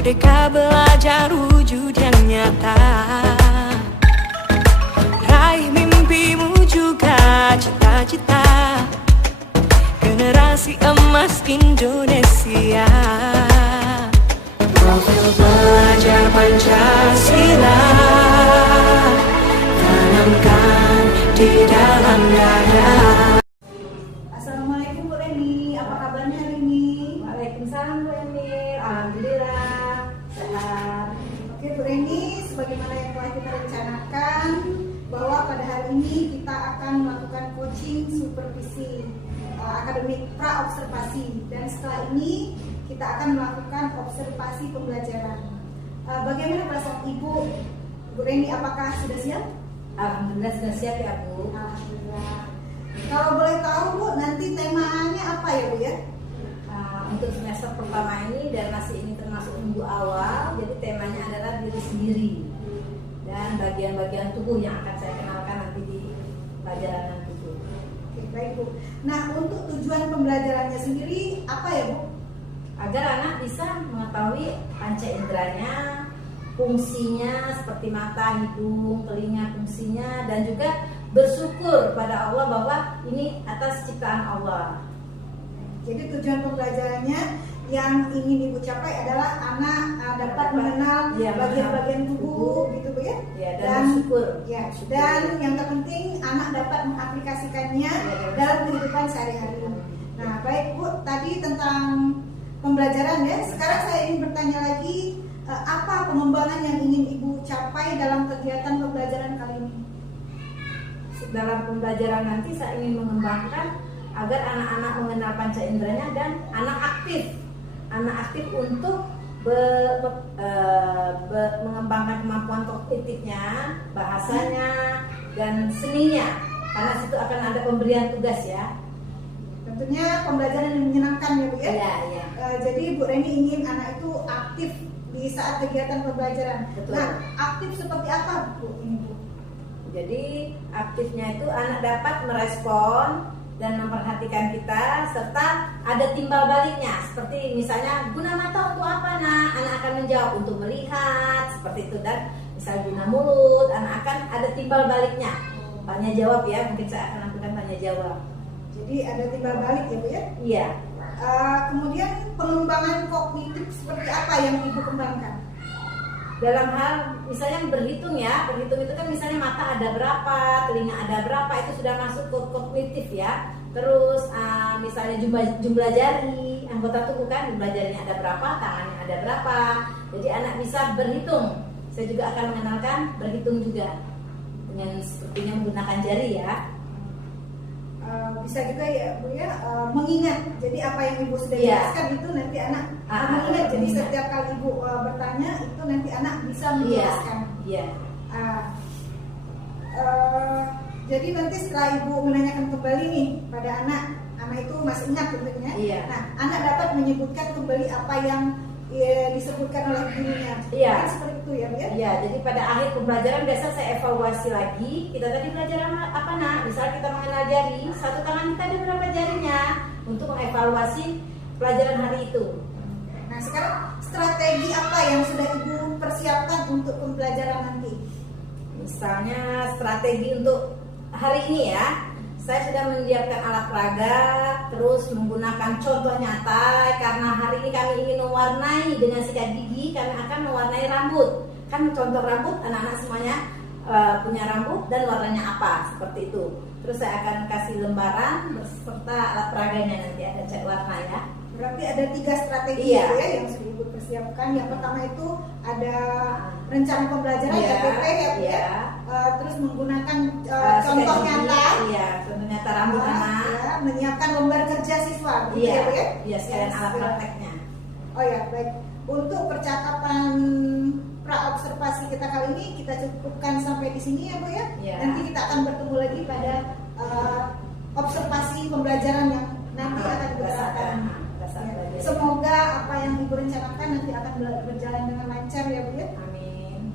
Merdeka belajar wujud yang nyata. Raih mimpimu juga cita-cita. Generasi emas Indonesia. Profil belajar Pancasila tanamkan di dalam dada. Assalamualaikum Bu Reni, apa kabarnya hari ini? Waalaikumsalam Bu Emil, alhamdulillah sehat. Oke Bu Reni, sebagaimana yang telah kita rencanakan bahwa pada hari ini kita akan melakukan coaching supervisi akademik pra-observasi, dan setelah ini kita akan melakukan observasi pembelajaran. Bagaimana perasaan Ibu? Bu Reni, apakah sudah siap? Alhamdulillah sudah siap ya Bu. Alhamdulillah. Kalau boleh tahu Bu, nanti temanya apa ya Bu ya? Untuk semester pertama ini dan masih ini termasuk minggu awal, jadi temanya adalah diri sendiri dan bagian-bagian tubuh yang akan saya kenalkan nanti di pelajaran nanti Bu. Oke, baik Bu. Nah, untuk tujuan pembelajarannya sendiri apa ya Bu? Agar anak bisa mengetahui panca inderanya, fungsinya seperti mata, hidung, telinga fungsinya, dan juga bersyukur pada Allah bahwa ini atas ciptaan Allah. Jadi tujuan pembelajarannya yang ingin Ibu capai adalah anak dapat mengenal bagian-bagian tubuh gitu Bu ya. Dan bersyukur. Ya, dan yang terpenting anak dapat mengaplikasikannya dalam kehidupan sehari-hari. Nah, baik Bu, tadi tentang pembelajaran ya. Sekarang saya ingin bertanya lagi, apa pengembangan yang ingin Ibu capai dalam kegiatan pembelajaran kali ini? Dalam pembelajaran nanti saya ingin mengembangkan agar anak-anak mengenal panca inderanya dan anak aktif untuk mengembangkan kemampuan kognitifnya, bahasanya, dan seninya, karena situ akan ada pemberian tugas ya. Tentunya pembelajaran yang menyenangkan ya Bu ya. Iya. Jadi Bu Reni ingin anak itu aktif di saat kegiatan pembelajaran. Betul. Nah, aktif seperti apa Bu ini Bu? Jadi aktifnya itu anak dapat merespon dan memperhatikan kita, serta ada timbal baliknya. Seperti misalnya, guna mata untuk apa nak? Anak akan menjawab untuk melihat, seperti itu. Dan misalnya guna mulut, anak akan ada timbal baliknya. Tanya jawab ya, mungkin saya akan lakukan tanya jawab. Jadi ada timbal balik ya Bu ya? Iya. Kemudian pengembangan kognitif seperti apa yang Ibu kembangkan? Dalam hal misalnya berhitung ya, berhitung itu kan misalnya mata ada berapa, telinga ada berapa, itu sudah masuk ke kognitif ya. Terus misalnya jumlah jari, anggota tubuh kan jumlah jarinya ada berapa, tangannya ada berapa. Jadi anak bisa berhitung. Saya juga akan mengenalkan berhitung juga dengan sepertinya menggunakan jari ya. Bisa juga ya Bu ya, mengingat. Jadi apa yang Ibu sudah jelaskan itu nanti anak mengingat. Jadi setiap kali Ibu bertanya itu nanti anak bisa menjelaskan. Iya. Jadi nanti setelah Ibu menanyakan kembali nih pada anak itu masih ingat tentunya. Iya. Nah, anak dapat menyebutkan kembali apa yang disebutkan oleh gurunya. Iya. Kan seperti itu ya Bu ya. Iya, jadi pada akhir pembelajaran biasa saya evaluasi lagi. Kita tadi belajar apa nak? Misalnya kita mengenal jari, satu tangan kita ada berapa jarinya, untuk mengevaluasi pelajaran hari itu. Nah, sekarang strategi apa yang sudah Ibu persiapkan untuk pembelajaran nanti? Misalnya strategi untuk hari ini ya, saya sudah menyiapkan alat peraga, terus menggunakan contoh nyata. Karena hari ini kami ingin mewarnai dengan sikat gigi, kami akan mewarnai rambut. Kan contoh rambut, anak-anak semuanya punya rambut dan warnanya apa, seperti itu. Terus saya akan kasih lembaran beserta alat peraganya, nanti ada cat warna ya. Berarti ada 3 strategi Iya. ya yang sudah Ibu persiapkan. Yang pertama itu ada rencana pembelajaran RPP ya Bu ya. Terus menggunakan contoh nyata. Iya, contoh nyata rambut anak. Ya, menyiapkan lembar kerja siswa gitu Iya, ya Bu ya. iya sekalian alat prakteknya. Oh ya, baik. Untuk percakapan pra-observasi kita kali ini kita cukupkan sampai di sini ya Bu ya. Iya. Nanti kita akan bertemu lagi pada observasi pembelajaran yang nanti akan dibicarakan. Ya. Semoga apa yang Ibu rencanakan nanti akan berjalan dengan lancar ya Bu ya. Amin.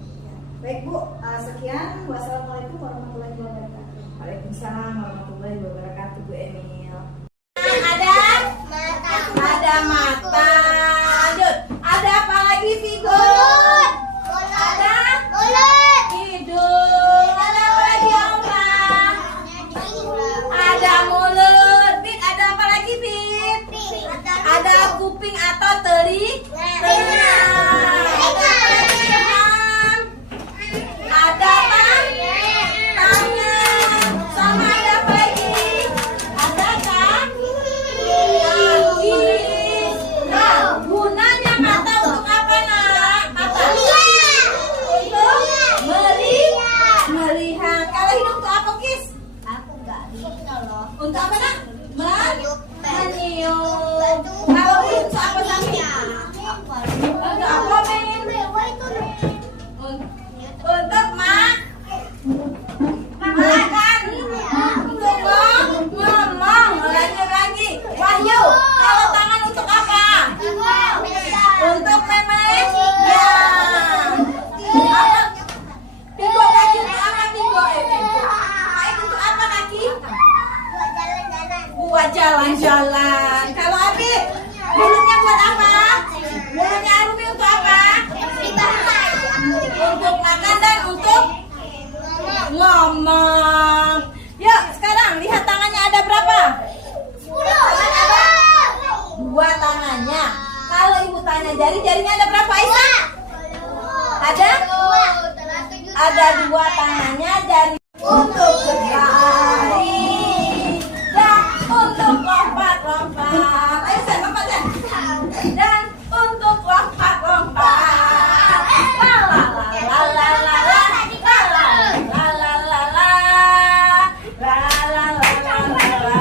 Baik Bu, sekian. Wassalamualaikum warahmatullahi wabarakatuh. Waalaikumsalam warahmatullahi wabarakatuh Bu Emil. Ada mata. Ada mata. Lanjut. Ada apa lagi Figu? tangannya. Jari-jarinya ada berapa, Aisyah? Ada 2 tangannya, jari untuk berlari dan untuk lompat-lompat. Ayo saya lompat ya. Dan untuk lompat-lompat. La la la la la la. La la la la la la. La la la la la la.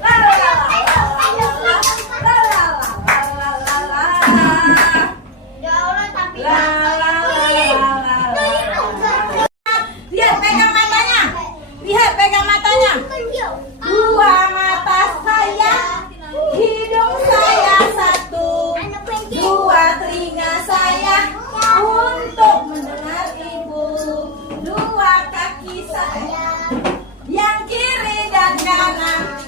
La la la la la la. La la la la la la. Lihat pegang matanya. Lihat pegang matanya. 2 mata saya, hidung saya 1, 2 telinga saya untuk mendengar ibu, 2 kaki saya yang kiri dan kanan,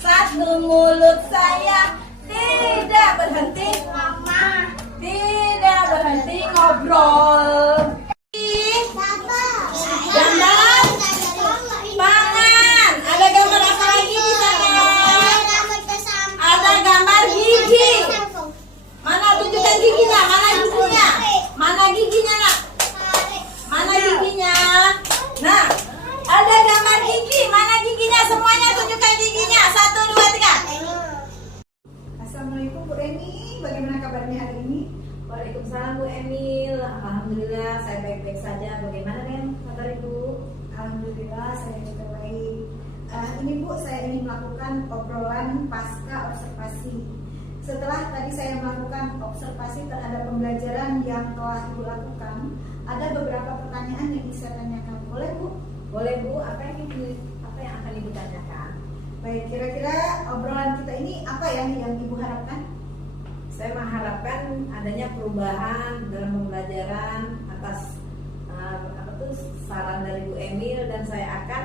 1 mulut saya tidak berhenti ngobrol. Gambar tangan. Ada gambar apa lagi di sana? Ada gambar gigi. Mana tunjukkan giginya? Mana giginya? Mana giginya, Nak? Mana giginya? Nah, ada gambar gigi. Mana giginya? Semuanya tunjukkan giginya. 1, 2, 3. Assalamualaikum Bu Reni, bagaimana kabarnya hari ini? Waalaikumsalam Bu Emil. Alhamdulillah saya baik-baik saja. Bagaimana dengan kabar Ibu? Alhamdulillah saya juga baik. Ini Bu, saya ingin melakukan obrolan pasca observasi. Setelah tadi saya melakukan observasi terhadap pembelajaran yang telah Ibu lakukan, ada beberapa pertanyaan yang bisa saya tanyakan. Boleh Bu? Boleh Bu. Apa yang akan Ibu tanyakan? Baik, kira-kira obrolan kita ini apa ya yang Ibu harapkan? Saya mengharapkan adanya perubahan dalam pembelajaran atas saran dari Bu Emil, dan saya akan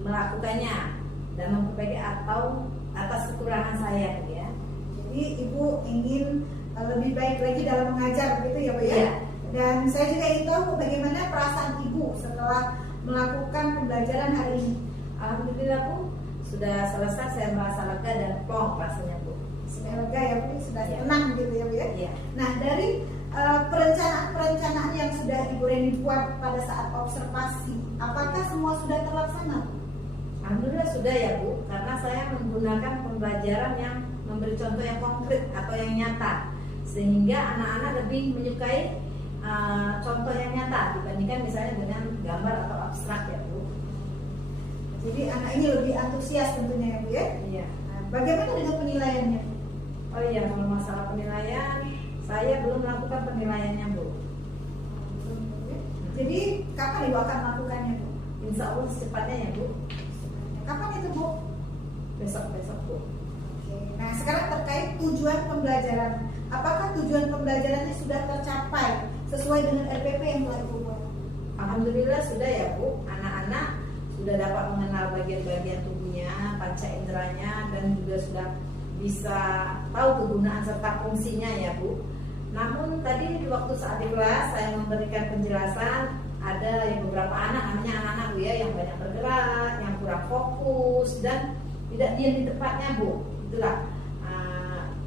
melakukannya dan memperbaiki atau atas kekurangan saya, ya. Jadi Ibu ingin lebih baik lagi dalam mengajar, begitu ya Bu ya? Iya. Dan saya juga ingin tahu Bu, bagaimana perasaan Ibu setelah melakukan pembelajaran hari ini? Alhamdulillah Bu, sudah selesai, saya merasa lega dan plong rasanya Bu. Sudah lega ya Bu, sudah Iya. tenang gitu ya Bu ya? Iya. Nah, dari perencanaan yang sudah Ibu Reni buat pada saat observasi, apakah semua sudah terlaksana? Alhamdulillah sudah ya Bu, karena saya menggunakan pembelajaran yang memberi contoh yang konkret atau yang nyata, sehingga anak-anak lebih menyukai contoh yang nyata dibandingkan misalnya dengan gambar atau abstrak ya Bu. Jadi anak ini lebih antusias tentunya ya Bu ya? Iya. Nah, bagaimana dengan penilaiannya? Oh iya, kalau masalah penilaian, saya belum melakukan penilaiannya Bu. Jadi kapan Ibu akan melakukannya Bu? Insya Allah secepatnya ya Bu. Kapan itu Bu? Besok Bu. Oke. Nah, sekarang terkait tujuan pembelajaran. Apakah tujuan pembelajarannya sudah tercapai sesuai dengan RPP yang telah Ibu buat? Alhamdulillah sudah ya Bu. Anak-anak sudah dapat mengenal bagian-bagian tubuhnya, panca inderanya, dan juga sudah bisa tahu kegunaan serta fungsinya ya Bu. Namun tadi di waktu saat di kelas saya memberikan penjelasan, ada yang beberapa anak, namanya anak-anak Bu ya, yang banyak bergerak, yang kurang fokus dan tidak diam di tempatnya Bu. Itulah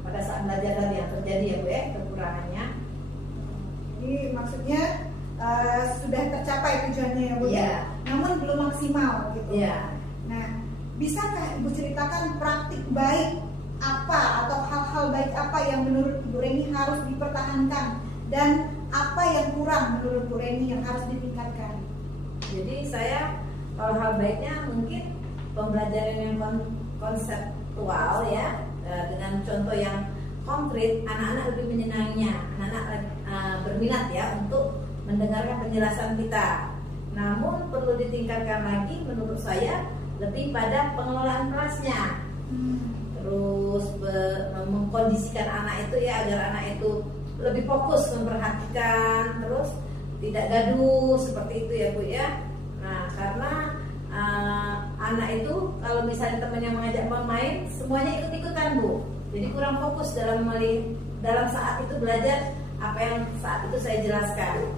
pada saat belajar tadi yang terjadi ya Bu ya, kekurangannya. Jadi maksudnya sudah tercapai tujuannya ya Bu? Iya. Namun belum maksimal gitu. Iya. Nah, bisakah Ibu ceritakan praktik baik apa atau hal-hal baik apa yang menurut Ibu Reni harus dipertahankan, dan apa yang kurang menurut Bu Reni yang harus ditingkatkan? Jadi saya kalau hal baiknya mungkin pembelajaran yang konseptual ya, dengan contoh yang konkret, anak-anak lebih menyenanginya, anak-anak berminat ya untuk mendengarkan penjelasan kita. Namun perlu ditingkatkan lagi menurut saya lebih pada pengelolaan kelasnya. Terus mengkondisikan anak itu ya, agar anak itu lebih fokus memperhatikan, terus tidak gaduh seperti itu ya Bu ya. Nah, karena anak itu kalau misalnya temannya mengajak bermain, semuanya ikut-ikutan Bu. Jadi kurang fokus dalam saat itu belajar apa yang saat itu saya jelaskan.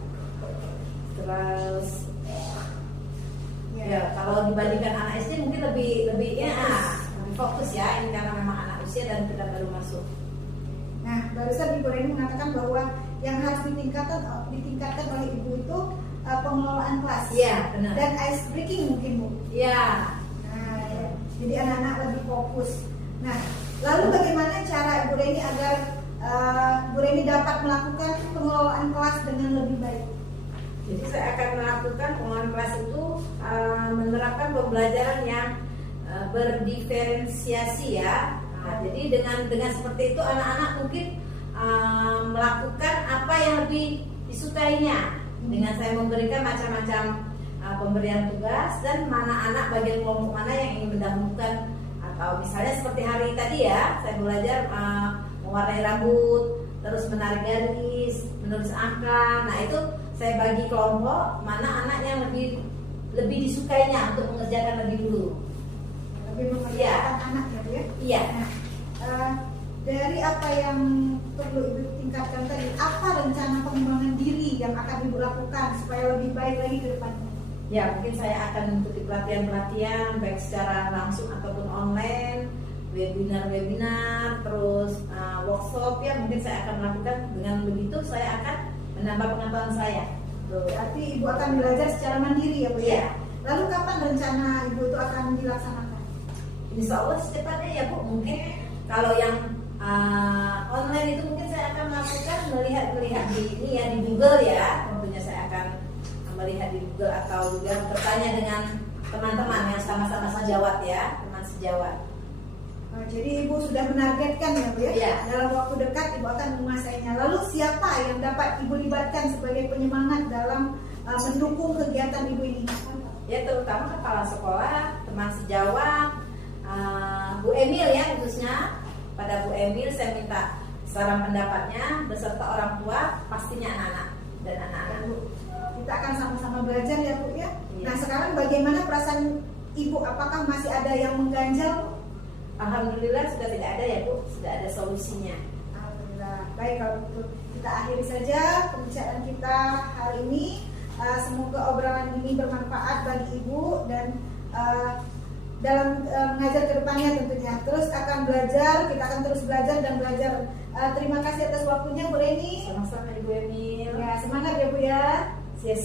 Terus ya kalau dibandingkan anak SD mungkin lebih fokus ya, ini karena memang anak usia dan kita baru masuk. Nah, barusan Ibu Reni mengatakan bahwa yang harus ditingkatkan oleh Ibu itu pengelolaan kelas. Iya, benar. Dan ice breaking mungkin Bu. Iya. Nah, ya. Jadi anak-anak lebih fokus. Nah, lalu bagaimana cara Ibu Reni agar Bu Reni dapat melakukan pengelolaan kelas dengan lebih baik? Jadi saya akan melakukan pengelolaan kelas itu menerapkan pembelajaran yang berdiferensiasi ya. Nah, jadi dengan seperti itu anak-anak mungkin melakukan apa yang lebih disukainya. Dengan saya memberikan macam-macam pemberian tugas dan mana anak bagian kelompok mana yang ingin mendahulukan, atau misalnya seperti hari tadi ya, saya belajar mewarnai rambut, terus menarik garis, menulis angka. Nah itu saya bagi kelompok mana anak yang lebih disukainya untuk mengerjakan lebih dulu. Lebih mengerjakan anak ya Bu ya? Iya. Nah, dari apa yang perlu Ibu tingkatkan tadi, apa rencana pengembangan diri yang akan Ibu lakukan supaya lebih baik lagi ke depannya? Ya, mungkin saya akan mengikuti pelatihan-pelatihan baik secara langsung ataupun online, webinar, terus workshop ya, mungkin saya akan melakukan. Dengan begitu saya akan menambah pengetahuan saya. Berarti Ibu akan belajar secara mandiri ya Bu ya? Iya. Lalu kapan rencana Ibu itu akan dilaksanakan? Insya Allah secepatnya ya Bu. Mungkin kalau yang online itu mungkin saya akan melakukan melihat di ini ya, di Google ya. Tentunya saya akan melihat di Google atau juga bertanya dengan teman-teman yang sama-sama sejawat ya, teman sejawat. Jadi Ibu sudah menargetkan ya Bu ya? Iya. Dalam waktu dekat Ibu akan menguasainya. Lalu siapa yang dapat Ibu libatkan sebagai penyemangat dalam mendukung kegiatan Ibu ini? Ya terutama kepala sekolah, teman sejawat, Bu Emil ya khususnya. Pada Bu Emil saya minta saran pendapatnya beserta orang tua, pastinya anak-anak dan anak-anak. Kita akan sama-sama belajar ya Bu ya? Iya. Nah sekarang bagaimana perasaan Ibu? Apakah masih ada yang mengganjal? Alhamdulillah sudah tidak ada ya Bu, sudah ada solusinya. Alhamdulillah. Baik kalau begitu kita akhiri saja pembicaraan kita hari ini. Semoga obrolan ini bermanfaat bagi Ibu dan dalam mengajar ke depannya tentunya. Terus akan belajar, kita akan terus belajar dan belajar. Terima kasih atas waktunya Bu Reni. Sama-sama Ibu Emil. Ya, semangat ya Bu ya. Yes.